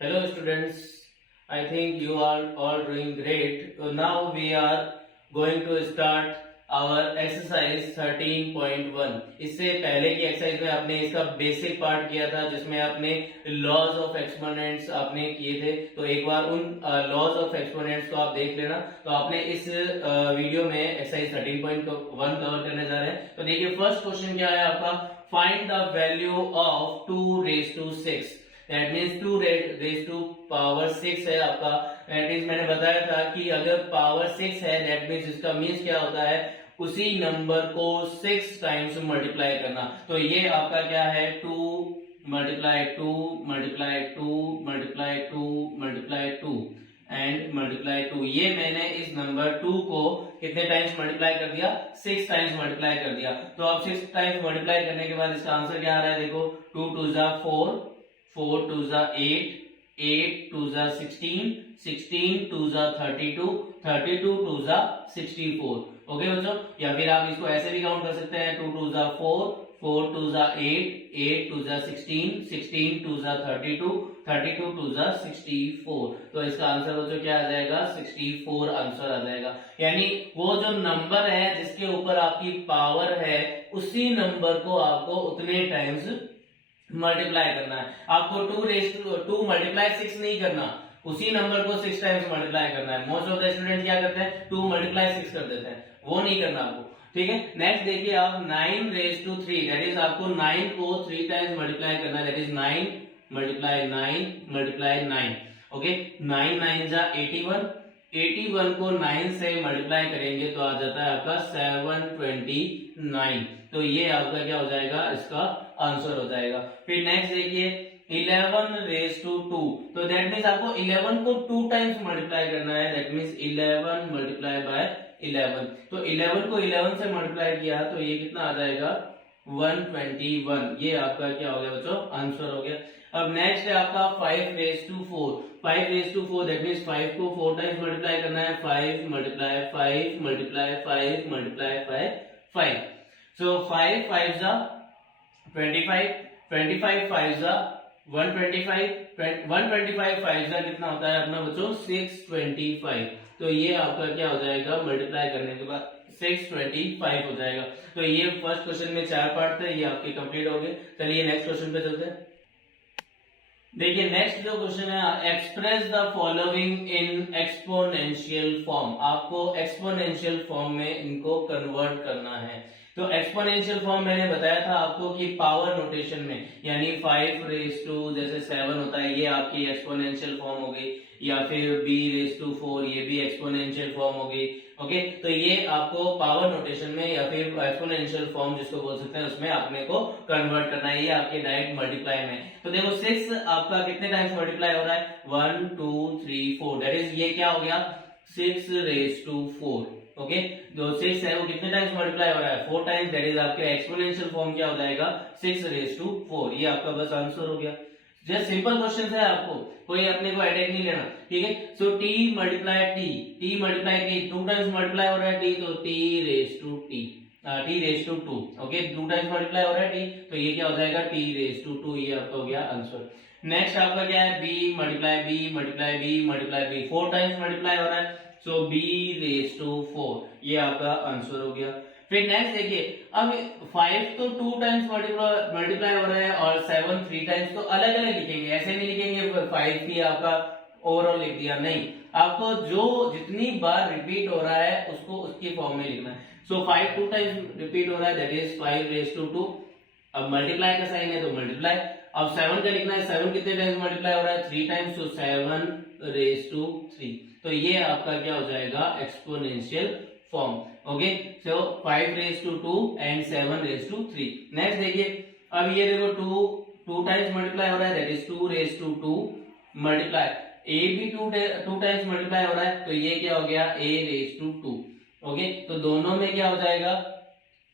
Hello students, I think you are all doing great. Now we are going to start our exercise 13.1. इससे पहले की exercise में आपने इसका बेसिक पार्ट किया था जिसमें आपने लॉज ऑफ एक्सपोनेंट्स आपने किए थे, तो एक बार उन लॉज ऑफ एक्सपोनेंट्स को आप देख लेना। तो आपने इस वीडियो में एक्सरसाइज 13.1 कवर करने जा रहे हैं। तो देखिए फर्स्ट क्वेश्चन क्या है आपका, find the value of 2 raise to 6। That means 2 raise to power 6 है आपका। दैट मीन्स मैंने बताया था कि अगर पावर 6 है दैट मीन्स इसका मीन्स क्या होता है, उसी नंबर को 6 टाइम्स मल्टीप्लाई करना। तो ये आपका क्या है, 2 multiply 2 multiply 2 multiply 2 multiply 2 and multiply 2। ये मैंने इस नंबर 2 को कितने टाइम्स मल्टीप्लाई कर दिया, 6 टाइम्स मल्टीप्लाई कर दिया। तो अब 6 टाइम्स मल्टीप्लाई करने के बाद इसका आंसर क्या आ रहा है, देखो 2 2 जा 4, 4 2 जा 8, 8 2 जा 16, 16 2 जा 32, 32 2 जा 64। ओके बच्चों, या फिर आप इसको ऐसे भी काउंट कर सकते हैं, 2 2 जा 4, 4 2 जा 8, 8 2 जा 16, 16 2 जा 32, 32 2 जा 64। तो इसका आंसर बच्चों क्या आ जाएगा, 64 आंसर आ जाएगा। यानी वो जो नंबर है जिसके ऊपर आपकी पावर है उसी नंबर को आपको उतने टाइम्स मल्टीप्लाई करना है। आपको 2 मल्टीप्लाई 6 नहीं करना, उसी नंबर को 6 टाइम्स मल्टीप्लाई करना है। मोस्ट ऑफ द स्टूडेंट क्या करते हैं, 2 मल्टीप्लाई 6 कर देते हैं, वो नहीं करना आपको। ठीक है, नेक्स्ट देखिए आप 9 रेज टू 3, दैट इज आपको 9 को 3 टाइम्स मल्टीप्लाई करना है। That is 9 multiply 9 multiply 9। Okay, 9 9 जा 81, 81 को 9 से मल्टीप्लाई करेंगे तो आ जाता है आपका 729। तो ये आपका क्या हो जाएगा, इसका आंसर हो जाएगा। फिर नेक्स्ट देखिए 11 रेज टू 2, तो दैट मीन्स आपको 11 को 2 टाइम्स मल्टीप्लाई करना है। That means 11 multiply by 11। तो 11 को 11 से मल्टीप्लाई किया तो ये कितना आ जाएगा, 121। ये आपका क्या हो गया बच्चों, आंसर हो गया। अब नेक्स्ट है आपका 5 raise to 4, 5 raise to 4 that means 5 को 4 टाइम्स मल्टीप्लाई करना है। 5 मल्टीप्लाई 5 मल्टीप्लाई 5 मल्टीप्लाई 5। सो 5 5 जा 25, 25 5 जा 125, 125 5 जा कितना होता है अपना बच्चों, 625। तो ये आपका क्या हो जाएगा, मल्टीप्लाई करने के बाद 625 हो जाएगा। तो ये फर्स्ट क्वेश्चन में 4 पार्ट थे, ये आपके कंप्लीट हो गए। चलिए नेक्स्ट क्वेश्चन पे चलते हैं। देखिए नेक्स्ट जो क्वेश्चन है, express the following in exponential form. आपको एक्सपोनेंशियल फॉर्म में इनको कन्वर्ट करना है। तो एक्सपोनेंशियल फॉर्म मैंने बताया था आपको कि पावर नोटेशन में, यानी 5 रेज टू जैसे 7 होता है, ये आपकी एक्सपोनेंशियल फॉर्म हो गई, या फिर b रेज टू 4, ये भी एक्सपोनेंशियल फॉर्म हो गई। ओके, तो ये आपको पावर नोटेशन में या फिर एक्सपोनेंशियल फॉर्म जिसको बोल सकते हैं उसमें आपने को कन्वर्ट करना है। ये आपके डायरेक्ट मल्टीप्लाई में, तो देखो 6 आपका कितने टाइम्स मल्टीप्लाई हो रहा है, 1 2 3 4, दैट इज ये क्या हो गया, 6 रेज टू 4। ओके, जो 6 है वो कितने टाइम्स मल्टीप्लाई हो रहा है, 4 टाइम्स। दैट इज आपके एक्सपोनेंशियल फॉर्म क्या हो जाएगा, 6 रेज टू 4। ये आपका बस आंसर हो गया। जस्ट सिंपल क्वेश्चन है, आपको कोई अपने को हेडेक नहीं लेना। ठीक है, so T multiply T multiply T 2 times multiply हो रहा है टी, तो T raise to 2। Okay, 2 times multiply हो रहा है टी, तो ये क्या हो जाएगा, टी रेज टू 2। ये आपका हो गया आंसर। नेक्स्ट आपका क्या है, B multiply B multiply B multiply B, 4 times multiply हो रहा है, सो बी रेज टू 4। ये आपका आंसर हो गया। फिर नेक्स्ट देखिए, अब 5 तो 2 टाइम्स मल्टीप्लाई हो रहा है और 7 3 टाइम्स, तो अलग अलग लिखेंगे, ऐसे नहीं लिखेंगे 5 भी आपका ओवरऑल लिख दिया, नहीं, आपको जो जितनी बार रिपीट हो रहा है उसको उसकी फॉर्म में लिखना है। सो 5 2 टाइम्स रिपीट हो रहा है, दैट इज 5 रेज टू 2। अब मल्टीप्लाई का साइन है तो मल्टीप्लाई। अब 7 का लिखना है, 7 कितने टाइम्स मल्टीप्लाई हो रहा है, 3 टाइम्स, तो 7 रेज टू 3। तो ये आपका क्या हो जाएगा, exponential form. Okay, so 5 raise to 2 and 7 raise to 3। Next देखिए, अब ये देखो 2 टाइम्स मल्टीप्लाई हो रहा है, that is 2 raise to 2 multiply, A भी 2 टाइम्स मल्टीप्लाई हो रहा है, तो ये क्या हो गया, a रेज टू 2। ओके, तो दोनों में क्या हो जाएगा,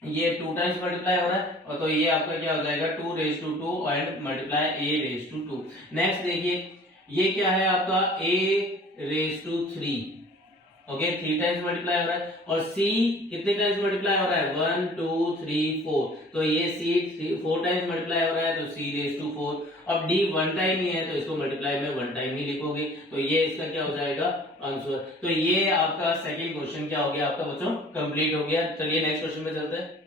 ये 2 टाइम्स मल्टीप्लाई हो रहा है, और तो ये आपका क्या हो जाएगा, 2 raise to 2 and multiply a raise to 2। Next देखिए, ये क्या है आपका, a raise to 3। Okay 3 times multiply हो रहा है, और सी कितने टाइम्स मल्टीप्लाई हो रहा है 1 2 3 4, तो ये सी 4 टाइम्स मल्टीप्लाई हो रहा है, तो सी रेज टू 4। अब डी 1 टाइम ही है तो इसको मल्टीप्लाई में 1 टाइम ही लिखोगे, तो ये इसका क्या हो जाएगा आंसर। तो ये आपका सेकंड क्वेश्चन क्या हो गया आपका बच्चों कंप्लीट हो गया। चलिए नेक्स्ट क्वेश्चन में चलते हैं।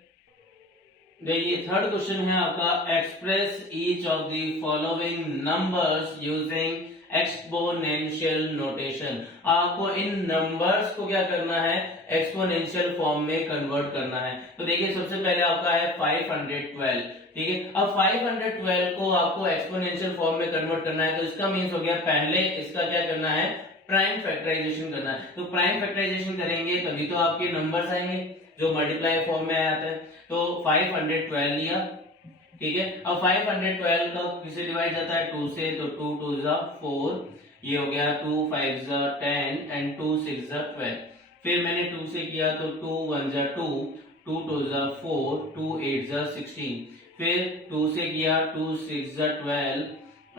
देखिए थर्ड क्वेश्चन है आपका express each of the following numbers using exponential notation. आपको इन नंबर्स को क्या करना है एक्सपोनेंशियल फॉर्म में कन्वर्ट करना है। तो देखिए सबसे पहले आपका है 512, ठीक है। अब 512 को आपको एक्सपोनेंशियल फॉर्म में कन्वर्ट करना है, तो इसका मीन्स हो गया पहले इसका क्या करना है प्राइम फैक्टराइजेशन करना है। तो प्राइम फैक्टराइजेशन करेंगे तभी तो आपके नंबर्स आएंगे जो मल्टीप्लाई फॉर्म में आते हैं। तो 512 लिया, ठीक है। अब 512 का किसे डिवाइड जाता है 2 से, तो 2 2 जा 4, ये हो गया 2 5 जा 10 एंड 2 6 जा 12। फिर मैंने 2 से किया तो 2 1 जा 2, 2 2 जा 4, 2 8 जा 16। फिर 2 से किया 2 6 जा 12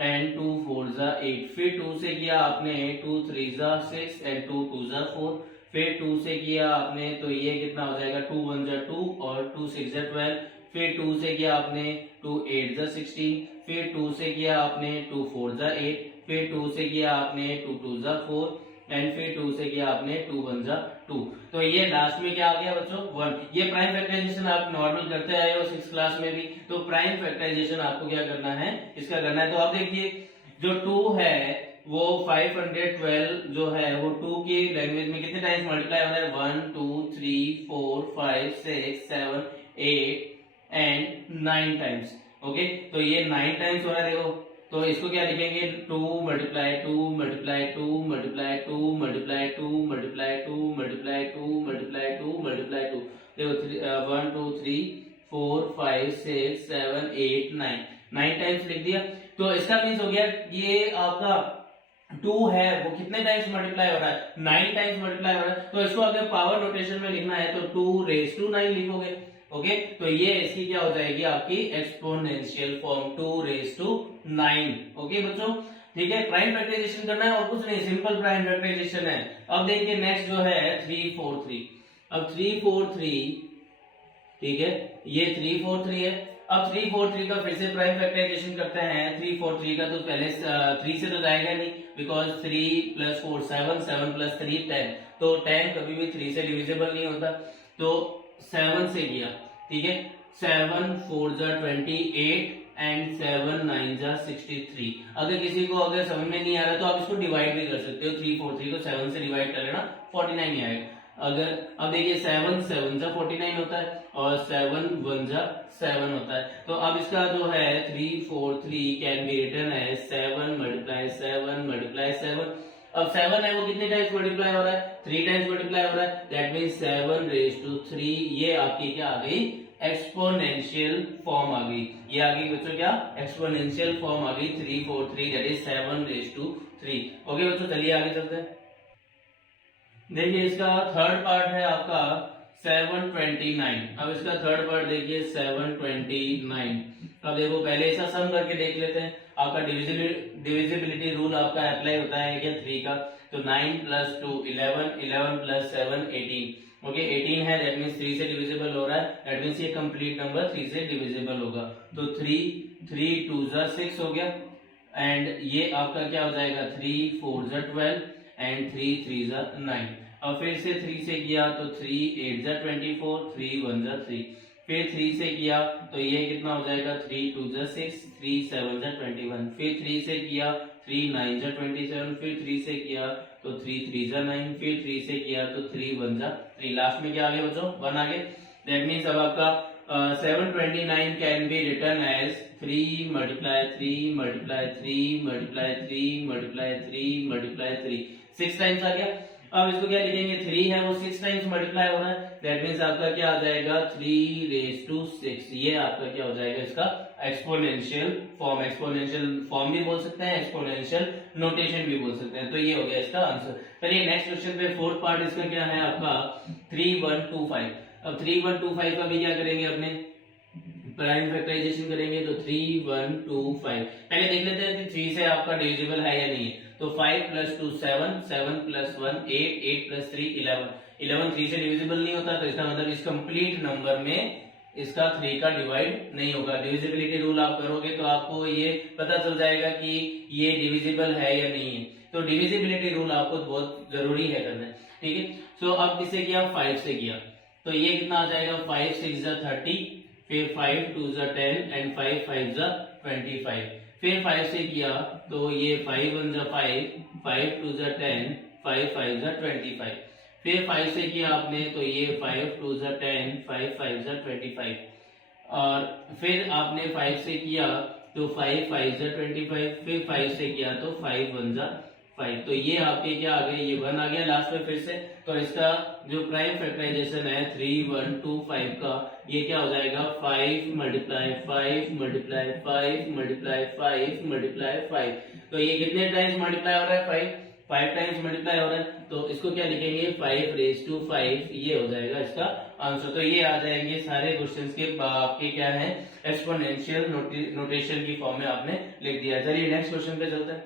एंड 2 4 जा 8। फिर 2 से किया आपने 2 3 जा 6 एंड 2 2 जा 4। फिर 2 से किया आपने तो ये कितना हो जाएगा 2 1 जा 2 और 2 6 जा 12। फिर 2 से किया आपने 2 8 जा 16। फिर 2 से किया आपने 2 4 जा 8। फिर 2 से किया आपने 2 2 जा 4 एंड फिर 2 से किया आपने 2 1 जा 2। तो ये लास्ट में क्या आ गया बच्चों 1। ये प्राइम फैक्टराइजेशन आप नॉर्मल करते आए हो 6 क्लास में भी, तो प्राइम फैक्टराइजेशन आपको क्या करना है इसका करना है। तो आप देखिए जो 2 है वो 512 जो है वो 2 की लैंग्वेज में कितने टाइम्स मल्टीप्लाई हो रहा है 1 2 3 4 5 6 7 8 एंड 9 टाइम्स। ओके तो ये 9 टाइम्स हो रहा है देखो, तो इसको क्या लिखेंगे 2 multiply 2 multiply 2 multiply 2 multiply 2 multiply 2 multiply 2 multiply 2 multiply 2। देखो 1 2 3 4 5 6 7 8 9 टाइम्स लिख दिया। तो इसका मीन्स हो गया ये आपका 2 है वो कितने टाइम्स मल्टीप्लाई हो रहा है 9 टाइम्स मल्टीप्लाई हो रहा है। तो इसको अगर पावर नोटेशन में लिखना है तो 2 रेज टू 9 लिखोगे। ओके तो ये इसकी क्या हो जाएगी आपकी exponential form 2 raise to 9। Okay बच्चों ठीक है, प्राइम फैक्टराइजेशन करना है और कुछ नहीं, सिंपल प्राइम फैक्टराइजेशन है। अब देखिए नेक्स्ट जो है 343। अब 343 ठीक है, ये 343 है। अब 343 का फिर से प्राइम फैक्टराइजेशन करते हैं। 343 का तो पहले 3 से तो जाएगा नहीं, बिकॉज 3 प्लस 4 7, 7 प्लस 3 10, तो 10 कभी भी 3 से डिविजिबल नहीं होता। तो 7 से किया, ठीक है, 7 4 जा 28 एंड 7 9 जा 63। अगर किसी को अगर समझ में नहीं आ रहा तो आप इसको डिवाइड भी कर सकते हो। 343 को 7 से डिवाइड कर लेना 49 ही आएगा। अगर अब देखिए 7 7 जा 49 होता है और 7 1 जा 7 होता है। तो अब इसका जो है 343 can be written as 7 multiply 7 multiply 7। अब 7 है वो कितने टाइम्स मल्टीप्लाई हो रहा है 3 टाइम्स मल्टीप्लाई हो रहा है, दैट मींस 7 रेज टू 3। ये आपकी क्या आ गई एक्सपोनेंशियल फॉर्म आ गई। ये आ गई बच्चों क्या एक्सपोनेंशियल फॉर्म आ गई 343 that is 7 raise to 3। Okay बच्चों चलिए आगे चलते हैं। देखिए इसका थर्ड पार्ट है आपका 729। अब इसका थर्ड पार्ट देखिए 729। अब देखो पहले इसका सम करके देख लेते हैं। आपका डिविजिबिलिटी रूल आपका अप्लाई होता है क्या 3 का। तो 9 प्लस 2 11, 11 प्लस 7 18। ओके 18 है दैट मीन्स 3 से डिविजिबल हो रहा है, दैट मीन्स ये कंप्लीट नंबर 3 से डिविजिबल होगा। तो 3 2 जा 6 हो गया एंड ये आपका क्या हो जाएगा 3 4 जा 12 एंड 3 3 जा 9। अब फिर से 3 से किया तो 3 8 जा 24, 3 1 जा 3। फिर 3 से किया तो ये कितना हो जाएगा 3 2 जा 6, 3 7 जा 21। फिर 3 से किया 3 9 जा 27। फिर 3 से किया तो 3 3 जा 9। फिर 3 से किया तो 3 1 जा 3। लास्ट में क्या आ गया बच्चों 1 आ गया। दैट मीन्स अब आपका 729 can be written as 3 multiply 3 multiply 3 multiply 3 multiply 3 multiply 3, 6 times आ गया। अब इसको क्या लिखेंगे 3 है वो 6 टाइम्स मल्टीप्लाई हो रहा है, दैट मीन्स आपका क्या आ जाएगा 3 रेज टू 6। ये आपका क्या हो जाएगा इसका एक्सपोनेंशियल फॉर्म। एक्सपोनेंशियल फॉर्म भी बोल सकते हैं, एक्सपोनेंशियल नोटेशन भी बोल सकते हैं। तो ये हो गया इसका आंसर। चलिए नेक्स्ट क्वेश्चन पे फोर्थ पार्ट इसका क्या है आपका 3125। अब 3125 का भी क्या करेंगे अपने प्राइम फैक्टराइजेशन करेंगे तो 3 1 2 5। पहले देख लेते हैं कि 3 से आपका डिविजिबल है या नहीं है। तो 5 + 2 7, 7 + 1 8, 8 + 3 11, 11 3 से डिविजिबल नहीं होता, तो इसका मतलब इस कंप्लीट नंबर में इसका 3 का डिवाइड नहीं होगा। डिविजिबिलिटी रूल आप करोगे तो आपको ये पता चल जाएगा कि ये डिविजिबल है या नहीं है। तो डिविजिबिलिटी रूल आपको बहुत जरूरी है करना, ठीक है। सो अब किससे किया, 5 से किया, तो ये कितना आ जाएगा, 5 6 30, फिर 5 2 10 एंड 5 5 25। फिर 5 से किया तो ये 5 1 5, 5 2 10, 5 5 25। फिर 5 से किया आपने तो ये 5 2 10, 5 5 25। और फिर आपने 5 से किया तो 5 5 25। फिर 5 से किया तो 5 1 5। तो ये आपके क्या आ गए, ये 1 आ गया लास्ट में फिर से। तो इसका जो प्राइम फैक्टराइजेशन है 3 1 2 5 का, ये क्या हो जाएगा, 5 × 5 × 5 × 5 × 5। तो ये कितने टाइम्स मल्टीप्लाई हो रहा है, 5 टाइम्स मल्टीप्लाई हो रहा है। तो इसको क्या लिखेंगे, 5⁵5, ये हो जाएगा इसका आंसर। तो ये आ जाएंगे सारे क्वेश्चंस के आपके क्या है, एक्सपोनेंशियल नोटेशन की फॉर्म में आपने लिख दिया। चलिए नेक्स्ट क्वेश्चन पे चलते हैं।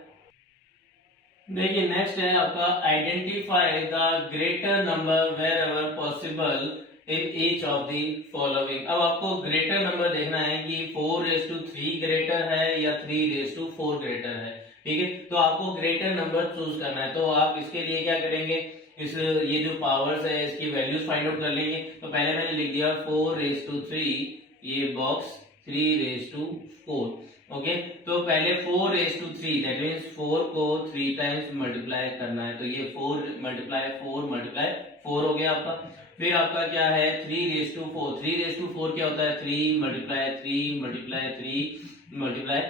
देखिए नेक्स्ट है आपका, identify the greater number wherever possible in each of the following. अब आपको ग्रेटर नंबर देखना है कि 4�3 ग्रेटर है या 3⁴ ग्रेटर है, ठीक है। तो आपको ग्रेटर नंबर चूज करना है। तो आप इसके लिए क्या करेंगे, इस ये जो पावर्स है इसकी वैल्यूज फाइंड आउट कर लेंगे। तो पहले मैंने लिख दिया 4�3, ये बॉक्स 3⁴। ओके, तो पहले 4�3, दैट मीन्स 4 को 3 टाइम्स मल्टीप्लाई करना है। तो ये 4 × 4 हो गया आपका। फिर आपका क्या है, 3⁴। 3⁴ क्या होता है, 3 × 3 ×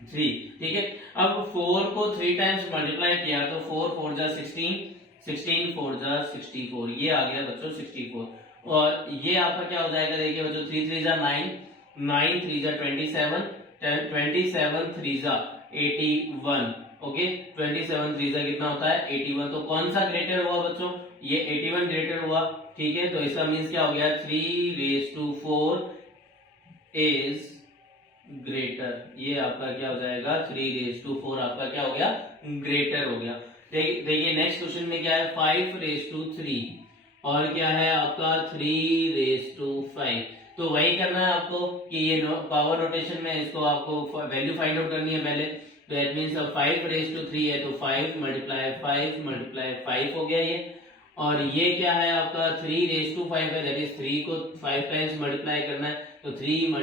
3, ठीक है। अब 4 को 3 टाइम्स मल्टीप्लाई किया तो 4 4 16, 16 4 64, ये आ गया बच्चों 64। और ये आपका क्या हो जाएगा, देखिए बच्चों, 3 3 9, 9 3 27, 27 3 81। ओके, 27 3 कितना होता है, 81। तो कौन सा ग्रेटर हुआ बच्चों, ये 81 ग्रेटर हुआ, ठीक है। तो इसका मीन्स क्या हो गया, 3⁴ इज ग्रेटर। ये आपका क्या हो जाएगा, 3⁴ आपका क्या हो गया, ग्रेटर हो गया। देखिए नेक्स्ट क्वेश्चन में क्या है, 5�3, और क्या है आपका 3⁵5। तो वही करना है आपको कि ये पावर नोटेशन में इसको आपको वैल्यू फाइंड आउट करनी है पहले। तो दैट मीन्स 5�3 है तो 5 × 5 × 5 हो गया ये। और ये क्या है आपका 3⁵5 है, दैट इज 3 को 5 टाइम्स मल्टीप्लाई करना है। तो 3 ×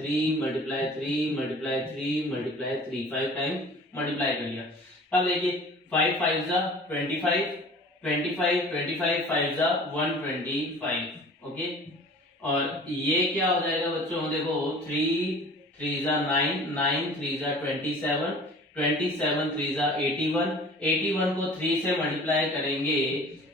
3 × 3 × 3 × 3, 5 टाइम्स मल्टीप्लाई कर लिया। अब देखिए 5 5 25, 25 25 5 125। ओके, और ये क्या हो जाएगा बच्चों, देखो 3 3 9, 9 3 27, 27 3 81, 81 को 3 से मल्टीप्लाई करेंगे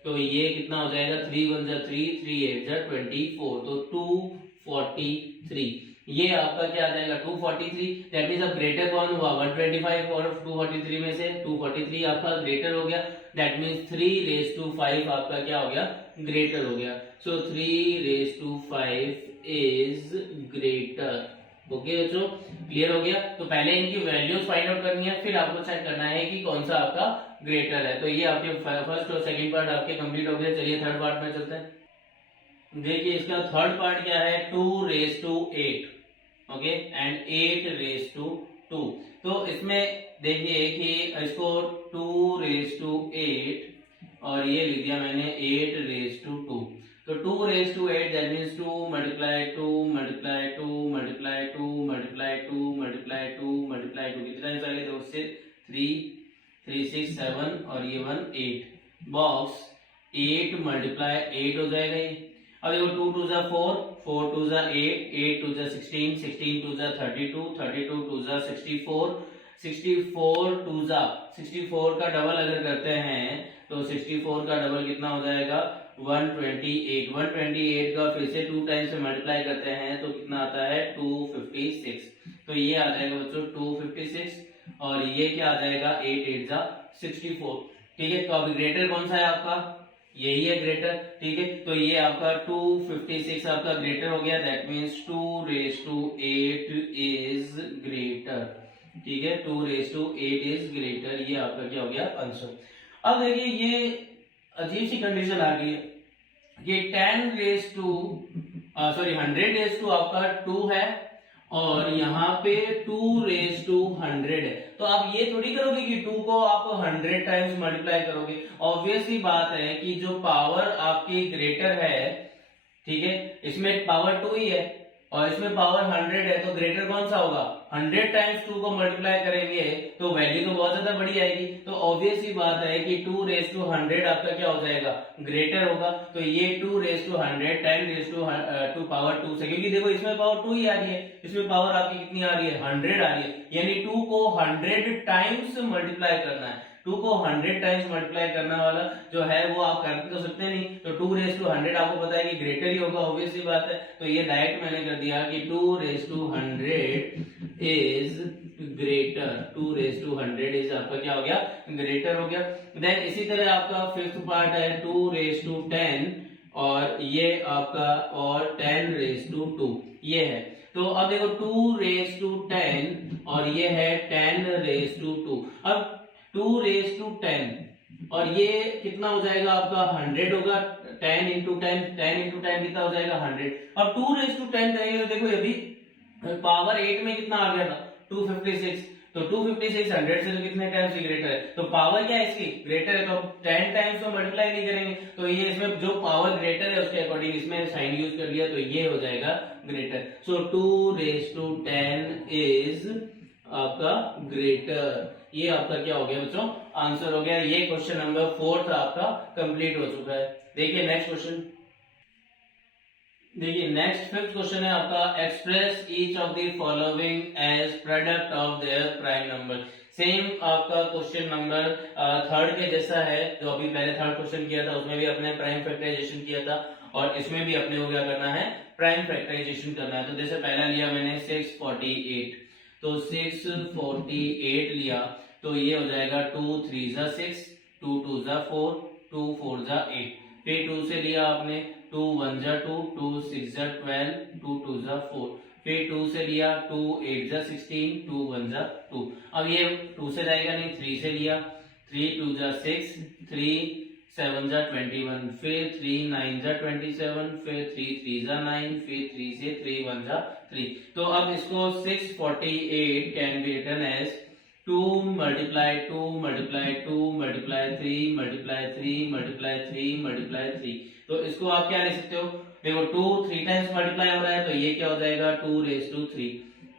तो ये कितना हो जाएगा, 3 1 3, 3 8 24, तो 243। ये आपका क्या आ जाएगा, 243। दैट मींस अब ग्रेटर कौन हुआ, 125 और 243 में से 243 आपका ग्रेटर हो गया। दैट मींस 3⁵5 आपका क्या हो गया, ग्रेटर हो गया। सो 3⁵5 इज ग्रेटर। ओके बच्चों, क्लियर हो गया। तो पहले इनकी वैल्यूज फाइंड आउट करनी है, फिर आपको चेक करना है कि कौन सा आपका ग्रेटर है। तो ये आपके फर्स्ट और सेकंड पार्ट आपके कंप्लीट हो गए। चलिए थर्ड पार्ट में चलते हैं। देखिए इसका थर्ड पार्ट क्या है, 2�8, ओके, एंड 8⁵2। तो इसमें देखिए कि इसको 2�8 और ये लिख दिया मैंने 8⁵2। तो 2⁵8 दैट मींस 2 × 2 × 2 × 2 × 2 × 2 × 2, कितना टाइम्स आएगा, 2 से 3 3 6 7 और ये 1 8। बॉक्स 8 × 8 हो जाएगा ये। अब देखो 2 2 4, 4 2 8, 8 2 16, 16 2 32, 32 2 64, 64 2 64 का डबल अगर करते हैं तो 64 का डबल कितना हो जाएगा, 128। 128 का फिर से 2 टाइम्स से मल्टीप्लाई करते हैं तो कितना आता है, 256। तो ये आ जाएगा बच्चों 256, और ये क्या आ जाएगा, 8 8 64। ठीक है, तो अब ग्रेटर कौन सा है आपका, यही है ग्रेटर, ठीक है। तो ये आपका 256 आपका ग्रेटर हो गया, दैट मीन्स 2⁸ इज ग्रेटर, ठीक है, 2⁸ इज ग्रेटर, ये आपका क्या हो गया आंसर। अब देखिए ये अजीब सी कंडीशन आ गई है कि 100 आपका 2 है और यहाँ पे 2⁻100 है। तो आप ये थोड़ी करोगे कि 2 को आप 100 टाइम्स मल्टीप्लाई करोगे। ऑब्वियस ही बात है कि जो पावर आपकी ग्रेटर है, ठीक है, इसमें पावर 2 ही है और इसमें पावर 100 है, तो ग्रेटर कौन सा होगा? 100 टाइम्स 2 को मल्टीप्लाई करेंगे तो वैल्यू तो बहुत ज्यादा बड़ी आएगी। तो ऑब्वियस ही बात है कि 2⁻100 आपका क्या हो जाएगा? ग्रेटर होगा। तो ये 2⁻100 10⁻2 पावर 2 से, क्योंकि देखो इसमें पावर 2 ही आ रही है, इसमें पावर आपकी कितनी आ रही है? 100 आ रही है, यानी 2 को 100 टाइम्स मल्टीप्लाई करना है। 2 को 100 टाइम्स मल्टीप्लाई करने वाला जो है वो आप कर तो सकते नहीं, तो 2⁻100 आपको पता है कि ग्रेटर ही होगा, ऑब्वियस सी बात है। तो ये डायरेक्ट मैंने कर दिया कि 2⁻100 इज ग्रेटर, 2⁻100 इज आपका क्या हो गया? ग्रेटर हो गया। देन इसी तरह आपका फिफ्थ पार्ट है 2⁻10 और ये आपका और 10⁻2 ये है। तो अब देखो 2⁻10 और ये है 10⁻2। अब 2⁻10 और ये कितना हो जाएगा आपका? 100 होगा। 10 इंटू 10 कितना हो जाएगा? 100। अब 2⁻10 करेंगे तो देखो ये भी पावर 8 में कितना आ गया था? 256। तो 256 100 से तो कितने टाइम्स ग्रेटर है, तो पावर क्या है इसकी? ग्रेटर है, तो 10 टाइम्स तो मल्टीप्लाई नहीं करेंगे, तो ये इसमें जो पावर ग्रेटर है उसके अकॉर्डिंग इसमें साइन यूज कर लिया, तो ये हो जाएगा ग्रेटर। सो 2⁻10 इज आपका ग्रेटर, ये आपका क्या हो गया बच्चों? आंसर हो गया। ये क्वेश्चन नंबर 4 आपका कंप्लीट हो चुका है। देखिए नेक्स्ट क्वेश्चन, देखिए नेक्स्ट फिफ्थ क्वेश्चन है आपका, express each of the following as product of their prime number. Same आपका क्वेश्चन नंबर 3 के जैसा है, जो अभी पहले 3rd क्वेश्चन किया था उसमें भी अपने प्राइम फैक्टराइजेशन किया था और इसमें भी अपने को क्या करना है? प्राइम फैक्टराइजेशन करना है। तो जैसे पहला लिया मैंने 648, तो 648 लिया तो ये हो जाएगा 2 3 जा 6, 2 2 जा 4, 2 4 जा 8। फिर 2 से लिया आपने 2 1 जा 2, 2 6 जा 12, 2 2 जा 4। फिर 2 से लिया 2 8 जा 16, 2 1 जा 2। अब ये 2 से जाएगा नहीं, 3 से लिया 3 2 जा 6, 3 7 जा 21, फिर 3 9 जा 27, फिर 3 3 जा 9, फिर 3 से 3 1 जा 3। तो अब इसको 648 can be written as 2 multiply 2 multiply 2 multiply 3 multiply 3 multiply 3 multiply 3। तो इसको आप क्या लिख सकते हो? देखो 2 3 टाइम्स मल्टीप्लाई हो रहा है, तो ये क्या हो जाएगा? 2⁻3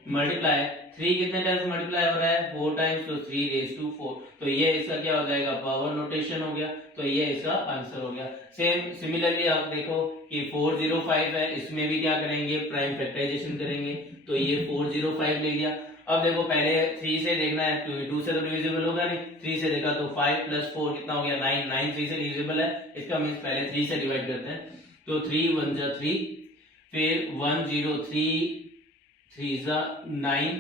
मल्टीप्लाई 3 कितने टाइम्स मल्टीप्लाई हो रहा है? 4 टाइम्स, तो 3⁻4। तो ये इसका क्या हो जाएगा? पावर नोटेशन हो गया, तो ये इसका आंसर हो गया। सेम सिमिलरली आप देखो कि 405 है, इसमें भी क्या करेंगे? प्राइम फैक्टराइजेशन करेंगे, तो ये 405 ले लिया। अब देखो पहले 3 से देखना है, 2 से तो डिविजिबल होगा नहीं, 3 से देखा तो 5 + 4 कितना हो गया? 9, 9 3 से डिविजिबल है, इसका मीन्स पहले 3 से डिवाइड करते हैं, तो 3 1 जा 3, फिर 1 0 3 3 जा 9,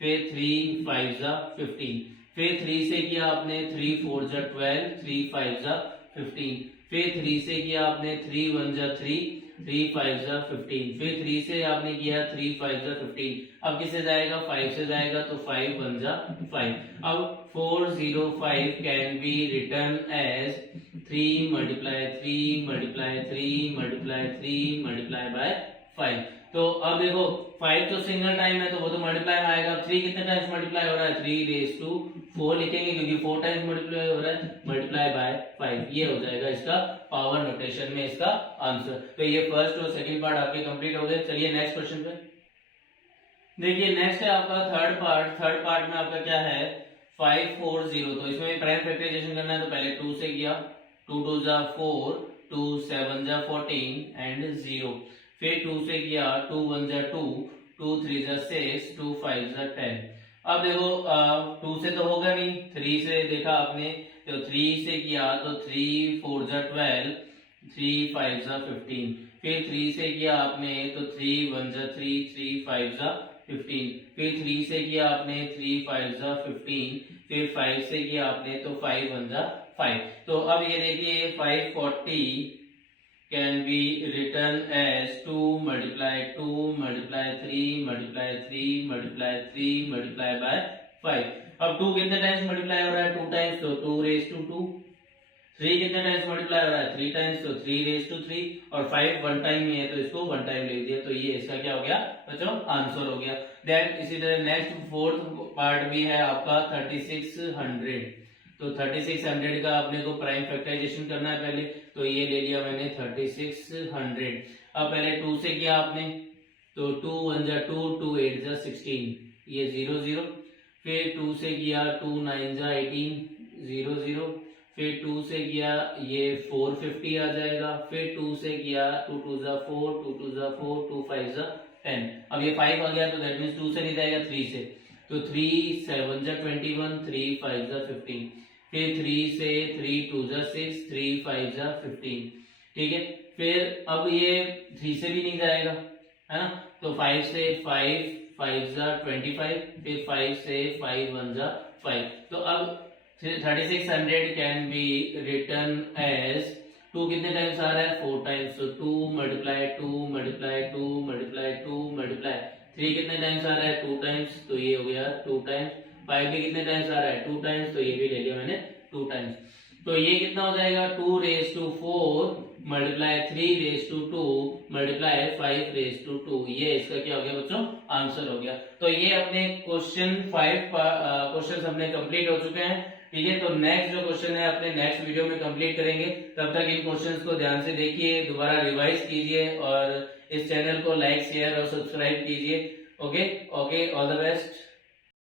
फिर 3 5 जा 15, फिर 3 से किया आपने 3 4 जा 12, 3 5 जा 15, फिर 3 से किया आपने 3 1 जा 3, 3 5 जा 15, फिर 3 से आपने किया 3 5 जा 15। अब किससे जाएगा? 5 से जाएगा, तो 5 1 जा 5। अब 405 can be written as 3 multiply 3 multiply 3 multiply 3 multiply by 5। तो अब देखो 5 तो सिंगल टाइम है तो वो तो मल्टीप्लाई में आएगा। 3 कितने टाइम्स मल्टीप्लाई हो रहा है? 3⁻4 लिखेंगे क्योंकि 4 टाइम्स मल्टीप्लाई हो रहा है, मल्टीप्लाई बाय 5। ये हो जाएगा इसका पावर नोटेशन में इसका आंसर। तो ये फर्स्ट और सेकंड पार्ट आपके कंप्लीट हो गए। चलिए नेक्स्ट क्वेश्चन पे देखिए। नेक्स्ट है आपका थर्ड पार्ट। थर्ड पार्ट में आपका क्या है? 540। तो इसमें प्राइम फैक्टराइजेशन करना है, तो पहले 2 से किया, 2 2 जा 4, 2 7 जा 14 एंड 0। फिर 2 से किया, 2 1 जा 2, 2 3 जा 6, 2 5 जा 10। अब देखो 2 से तो होगा नहीं, 3 से देखा आपने, तो 3 से किया तो 3 4 जा 12, 3 5 जा 15। फिर 3 से किया आपने तो 3 1 जा 3, 3 5 जा 15, फिर 3 से किया आपने 3 5 जा 15, फिर 5 से किया आपने तो 5 1 जा 5। तो अब ये देखिए 540 can be written as 2 multiply 2 multiply 3 multiply 3 multiply 3 multiply by 5। अब 2 कितने टाइम्स मल्टीप्लाई हो रहा है? 2 टाइम्स, तो 2 रेज टू 2। 3 कितने टाइम्स मल्टीप्लाई हो रहा है? 3 टाइम्स, तो 3 रेज टू 3। और 5 वन टाइम ही है तो इसको वन टाइम लिख दिया। तो ये इसका क्या हो गया बच्चों? आंसर हो गया। देन इसी तरह नेक्स्ट फोर्थ पार्ट भी है आपका 3600। तो 3600 का अपने को प्राइम फैक्टराइजेशन करना है पहले, तो ये ले लिया मैंने 3600। अब पहले 2 से किया आपने, तो 2 1 जा 2, 2 8 जा 16, ये 0 0। फिर 2 से किया 2 9 जा 18, 0 0। फिर 2 से किया ये 450 आ जाएगा। फिर 2 से किया 2 2 जा 4, 2 2 जा 4, 2 5 जा 10। अब ये 5 आ गया तो दैट मीन्स 2 से नहीं जाएगा 3 से, तो 3 7 जा 21, 3 5 जा 15। फिर 3 से 3 2 जा 6, 3 5 जा 15। ठीक है, फिर अब ये 3 से भी नहीं जाएगा, है ना, तो 5 से 5 5 जा 25, फिर 5 से 5 1 जा 5। तो अब 3600 कैन बी रिटर्न एज 2 कितने टाइम्स आ रहा है? 4 टाइम्स, तो 2 मल्टीप्लाई 2 मल्टीप्लाई 2 मल्टीप्लाई 2 मल्टीप्लाई 3 कितने टाइम्स आ रहा है? 2 टाइम्स, तो ये हो गया 2 टाइम्स। 5 भी कितने टाइम्स आ रहा है? 2 टाइम्स, तो ये भी ले लिया मैंने 2 टाइम्स। तो ये कितना हो जाएगा? 2 raise to 4 multiply 3 raise to 2 multiply 5 raise to 2। ये इसका क्या हो गया बच्चों? आंसर हो गया। तो ये अपने क्वेश्चन 5 क्वेश्चन हमने कंप्लीट हो चुके हैं। ठीक है, तो नेक्स्ट जो क्वेश्चन है अपने नेक्स्ट वीडियो में कंप्लीट करेंगे। तब तक इन क्वेश्चंस को ध्यान से देखिए, दोबारा रिवाइज कीजिए और इस चैनल को लाइक शेयर और सब्सक्राइब कीजिए। Okay, all the best.